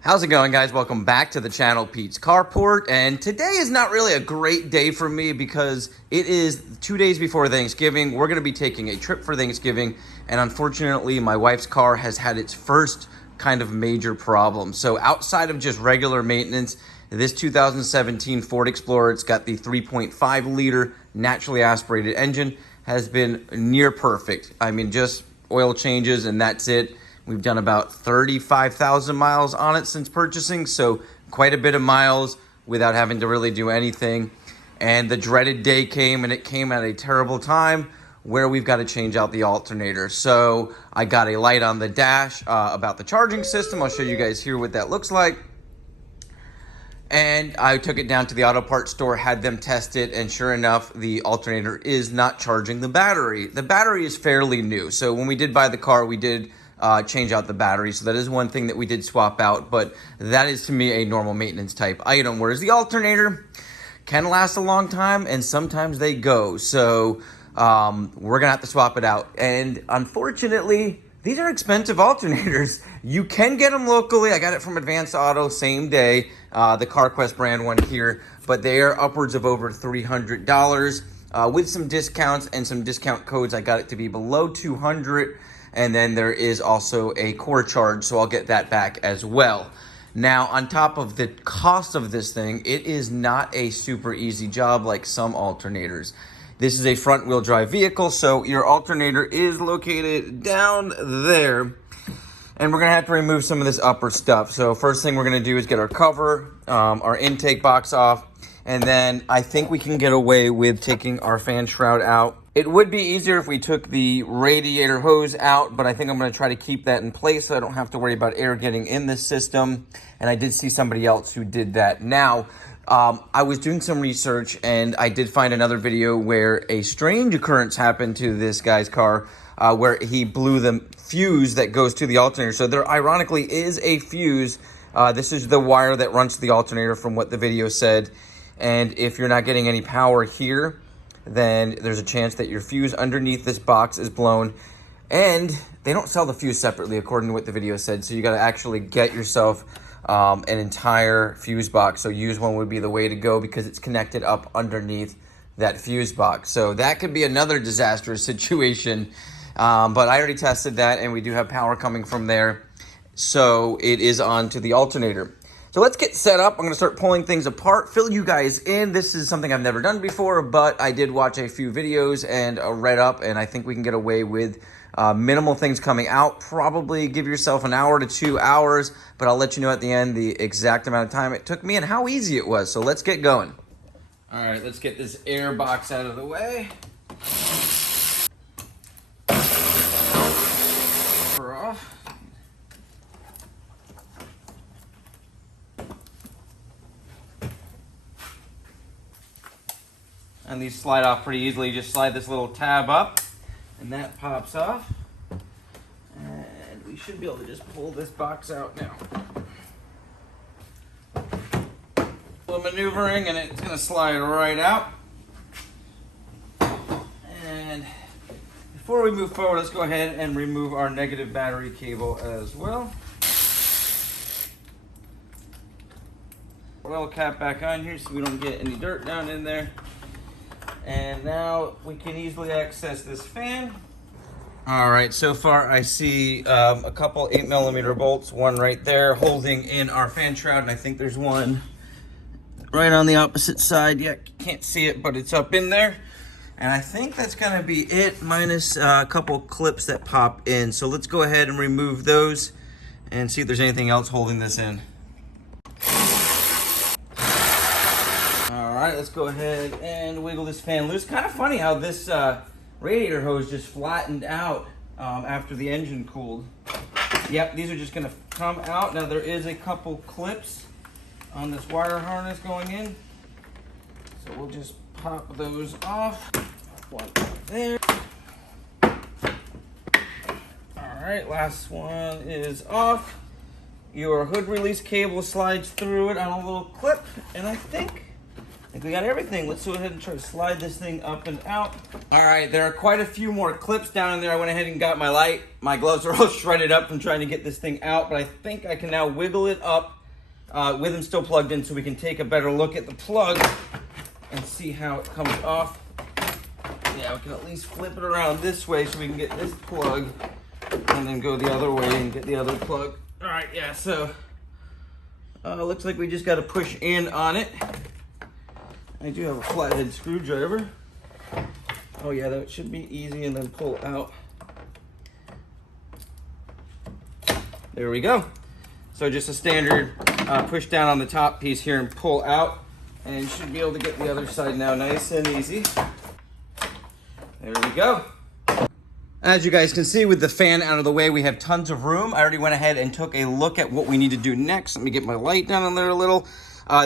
How's it going, guys? Welcome back to the channel, Pete's Carport. And today is not really a great day for me because it is 2 days before Thanksgiving. We're going to be taking a trip for Thanksgiving, and unfortunately my wife's car has had its first kind of major problem. So outside of just regular maintenance, this 2017 Ford Explorer, it's got the 3.5 liter naturally aspirated engine, has been near perfect. I mean, just oil changes and that's it. We've done about 35,000 miles on it since purchasing, so quite a bit of miles without having to really do anything. And the dreaded day came, and it came at a terrible time where we've got to change out the alternator. So I got a light on the dash about the charging system. I'll show you guys here what that looks like. And I took it down to the auto parts store, had them test it, and sure enough, the alternator is not charging the battery. The battery is fairly new, so when we did buy the car, we did change out the battery. So that is one thing that we did swap out, but that is to me a normal maintenance type item. Whereas the alternator can last a long time and sometimes they go. So we're gonna have to swap it out. And unfortunately, these are expensive alternators. You can get them locally. I got it from Advanced Auto same day, the CarQuest brand one here, but they are upwards of over $300. With some discounts and some discount codes, I got it to be below $200. And then there is also a core charge, so I'll get that back as well. Now, on top of the cost of this thing, it is not a super easy job like some alternators. This is a front-wheel drive vehicle, so your alternator is located down there. And we're gonna have to remove some of this upper stuff. So first thing we're gonna do is get our cover, our intake box off, and then I think we can get away with taking our fan shroud out. It would be easier if we took the radiator hose out, but I think I'm gonna try to keep that in place so I don't have to worry about air getting in the system. And I did see somebody else who did that. Now, I was doing some research and I did find another video where a strange occurrence happened to this guy's car where he blew the fuse that goes to the alternator. So there ironically is a fuse. This is the wire that runs to the alternator from what the video said. And if you're not getting any power here, then there's a chance that your fuse underneath this box is blown. And they don't sell the fuse separately, according to what the video said. So you got to actually get yourself an entire fuse box. So use one would be the way to go because it's connected up underneath that fuse box. So that could be another disastrous situation. But I already tested that and we do have power coming from there. So it is on to the alternator. So let's get set up. I'm going to start pulling things apart, fill you guys in. This is something I've never done before, but I did watch a few videos and read up, and I think we can get away with minimal things coming out. Probably give yourself an hour to 2 hours, but I'll let you know at the end the exact amount of time it took me and how easy it was. So let's get going. All right, let's get this air box out of the way. We're off. And these slide off pretty easily. You just slide this little tab up and that pops off. And we should be able to just pull this box out now. A little maneuvering and it's gonna slide right out. And before we move forward, let's go ahead and remove our negative battery cable as well. Oil cap back on here so we don't get any dirt down in there. And now we can easily access this fan. All right, so far I see a couple 8mm bolts, one right there holding in our fan shroud, and I think there's one right on the opposite side. Yeah, can't see it, but it's up in there. And I think that's gonna be it, minus a couple clips that pop in. So let's go ahead and remove those and see if there's anything else holding this in. All right, let's go ahead and wiggle this fan loose. Kind of funny how this radiator hose just flattened out after the engine cooled. Yep, these are just gonna come out. Now there is a couple clips on this wire harness going in. So we'll just pop those off. One there. All right, last one is off. Your hood release cable slides through it on a little clip, and I think I think we got everything. Let's go ahead and try to slide this thing up and out. All right, there are quite a few more clips down in there. I went ahead and got my light. My gloves are all shredded up from trying to get this thing out, but I think I can now wiggle it up with them still plugged in so we can take a better look at the plug and see how it comes off. Yeah, we can at least flip it around this way so we can get this plug and then go the other way and get the other plug. All right, yeah, so looks like we just got to push in on it. I do have a flathead screwdriver. Oh yeah, that should be easy, and then pull out. There we go. So just a standard push down on the top piece here and pull out, and you should be able to get the other side now nice and easy. There we go. As you guys can see, with the fan out of the way, we have tons of room. I already went ahead and took a look at what we need to do next. Let me get my light down on there a little.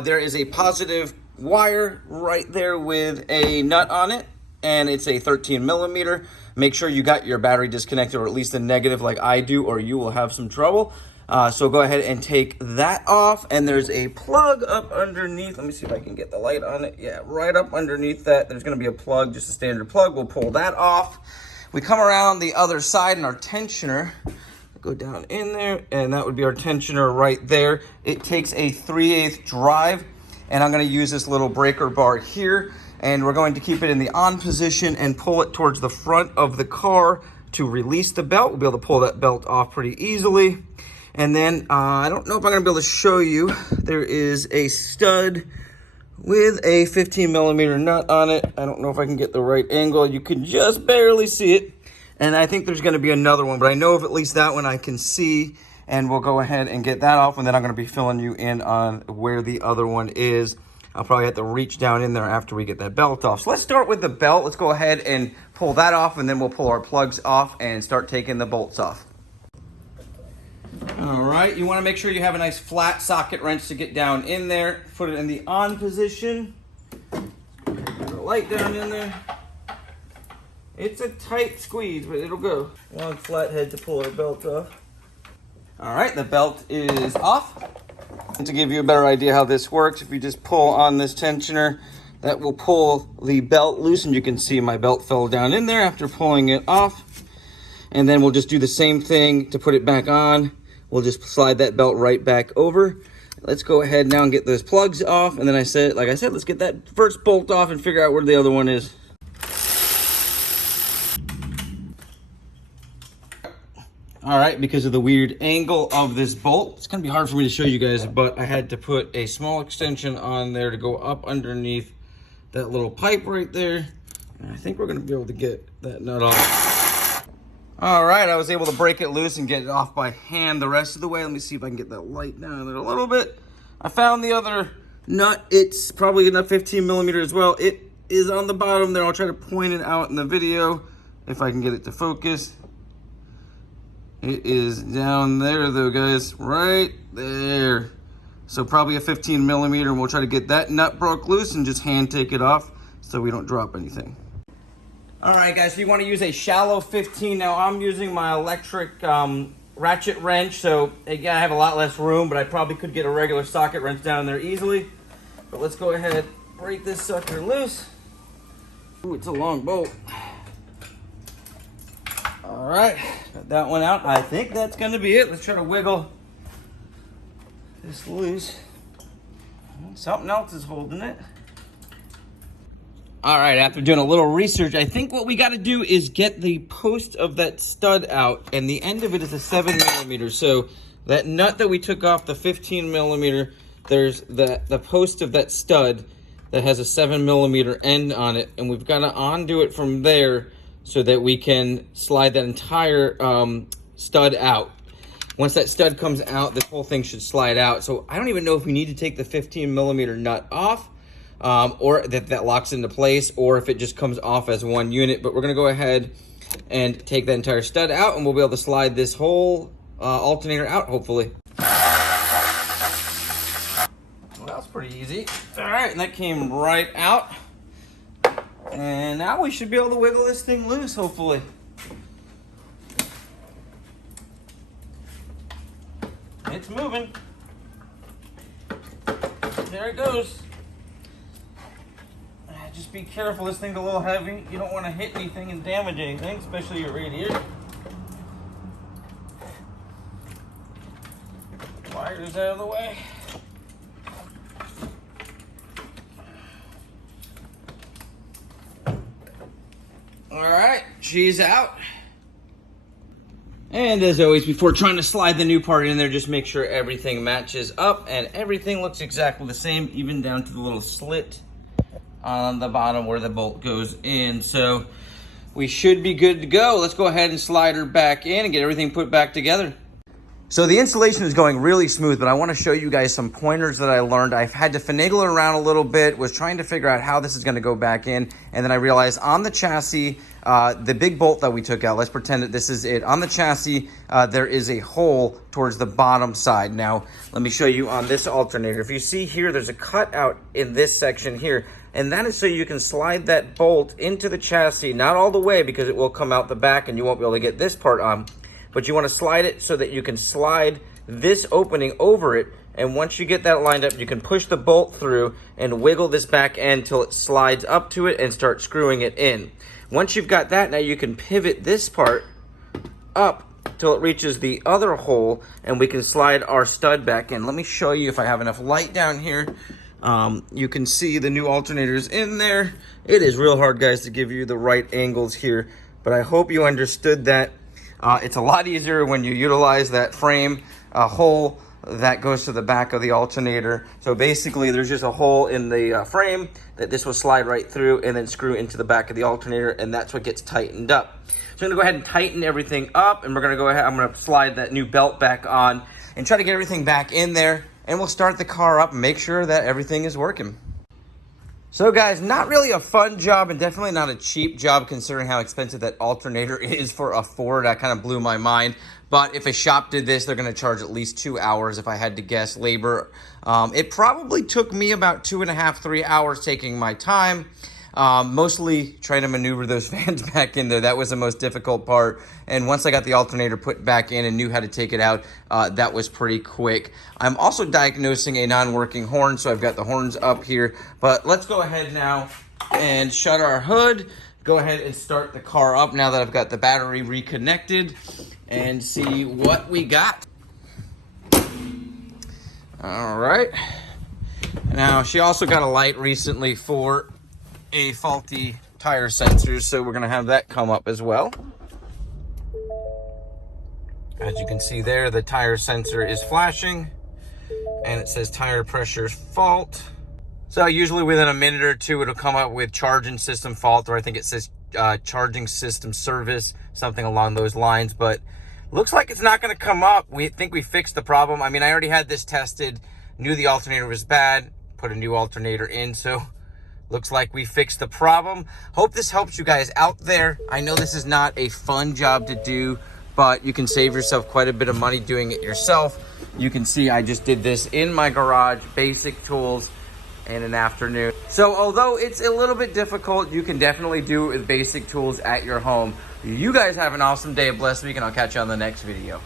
There is a positive wire right there with a nut on it, and it's a 13 millimeter. Make sure you got your battery disconnected, or at least a negative like I do, or you will have some trouble. So go ahead and take that off, and there's a plug up underneath. Let me see if I can get the light on it. Yeah, right up underneath that, there's gonna be a plug, just a standard plug. We'll pull that off. We come around the other side, and our tensioner, go down in there, and that would be our tensioner right there. It takes a 3/8 drive, and I'm gonna use this little breaker bar here, and we're going to keep it in the on position and pull it towards the front of the car to release the belt. We'll be able to pull that belt off pretty easily. And then, I don't know if I'm gonna be able to show you, there is a stud with a 15 millimeter nut on it. I don't know if I can get the right angle. You can just barely see it. And I think there's gonna be another one, but I know of at least that one I can see, and we'll go ahead and get that off, and then I'm gonna be filling you in on where the other one is. I'll probably have to reach down in there after we get that belt off. So let's start with the belt. Let's go ahead and pull that off, and then we'll pull our plugs off and start taking the bolts off. All right, you want to make sure you have a nice flat socket wrench to get down in there. Put it in the on position. Put the light down in there. It's a tight squeeze, but it'll go. Long flathead to pull our belt off. All right, the belt is off. And to give you a better idea how this works, if you just pull on this tensioner, that will pull the belt loose, and you can see my belt fell down in there after pulling it off. And then we'll just do the same thing to put it back on. We'll just slide that belt right back over. Let's go ahead now and get those plugs off. And then like I said, let's get that first bolt off and figure out where the other one is. All right, because of the weird angle of this bolt, it's gonna be hard for me to show you guys, but I had to put a small extension on there to go up underneath that little pipe right there. And I think we're gonna be able to get that nut off. All right, I was able to break it loose and get it off by hand the rest of the way. Let me see if I can get that light down there a little bit. I found the other nut. It's probably enough 15 millimeter as well. It is on the bottom there. I'll try to point it out in the video if I can get it to focus. It is down there though, guys, right there. So probably a 15 millimeter, and we'll try to get that nut broke loose and just hand take it off so we don't drop anything. All right, guys, so you want to use a shallow 15. Now, I'm using my electric ratchet wrench, so again, I have a lot less room, but I probably could get a regular socket wrench down there easily. But let's go ahead, break this sucker loose. Ooh, it's a long bolt. All right, got that one out. I think that's gonna be it. Let's try to wiggle this loose. Something else is holding it. All right, after doing a little research, I think what we got to do is get the post of that stud out, and the end of it is a 7 millimeter. So that nut that we took off, the 15 millimeter, there's the post of that stud that has a 7 millimeter end on it, and we've got to undo it from there so that we can slide that entire stud out. Once that stud comes out, this whole thing should slide out. So I don't even know if we need to take the 15 millimeter nut off, or that locks into place, or if it just comes off as one unit. But we're gonna go ahead and take that entire stud out, and we'll be able to slide this whole alternator out, hopefully. Well, that was pretty easy. All right, and that came right out. And now we should be able to wiggle this thing loose, hopefully. It's moving. There it goes. Just be careful, this thing's a little heavy. You don't want to hit anything and damage anything, especially your radiator. Wires out of the way. All right, she's out. And as always, before trying to slide the new part in there, just make sure everything matches up and everything looks exactly the same, even down to the little slit on the bottom where the bolt goes in. So we should be good to go. Let's go ahead and slide her back in and get everything put back together. So the installation is going really smooth, but I want to show you guys some pointers that I learned. I've had to finagle it around a little bit, was trying to figure out how this is going to go back in, and then I realized on the chassis, the big bolt that we took out, let's pretend that this is it. On the chassis, there is a hole towards the bottom side. Now, let me show you on this alternator. If you see here, there's a cutout in this section here, and that is so you can slide that bolt into the chassis, not all the way because it will come out the back and you won't be able to get this part on. But you want to slide it so that you can slide this opening over it. And once you get that lined up, you can push the bolt through and wiggle this back end till it slides up to it and start screwing it in. Once you've got that, now you can pivot this part up till it reaches the other hole and we can slide our stud back in. Let me show you if I have enough light down here. You can see the new alternators in there. It is real hard, guys, to give you the right angles here, but I hope you understood that. It's a lot easier when you utilize that frame hole that goes to the back of the alternator. So basically there's just a hole in the frame that this will slide right through and then screw into the back of the alternator, and that's what gets tightened up. So I'm gonna go ahead and tighten everything up, and we're gonna go ahead, I'm gonna slide that new belt back on and try to get everything back in there, and we'll start the car up and make sure that everything is working. So guys, not really a fun job and definitely not a cheap job considering how expensive that alternator is for a Ford. That kind of blew my mind. But if a shop did this, they're going to charge at least 2 hours if I had to guess labor. It probably took me about 2.5, 3 hours taking my time. Mostly trying to maneuver those fans back in there. That was the most difficult part. And once I got the alternator put back in and knew how to take it out, that was pretty quick. I'm also diagnosing a non-working horn, so I've got the horns up here. But let's go ahead now and shut our hood. Go ahead and start the car up now that I've got the battery reconnected and see what we got. All right. Now, she also got a light recently for a faulty tire sensor, so we're gonna have that come up as well. As you can see there, the tire sensor is flashing and it says tire pressure fault. So usually within a minute or two, it'll come up with charging system fault, or I think it says charging system service, something along those lines, but looks like it's not gonna come up. We think we fixed the problem. I mean, I already had this tested, knew the alternator was bad, put a new alternator in, so looks like we fixed the problem. Hope this helps you guys out there. I know this is not a fun job to do, but you can save yourself quite a bit of money doing it yourself. You can see I just did this in my garage, basic tools, in an afternoon. So although it's a little bit difficult, you can definitely do it with basic tools at your home. You guys have an awesome day, a blessed week, and I'll catch you on the next video.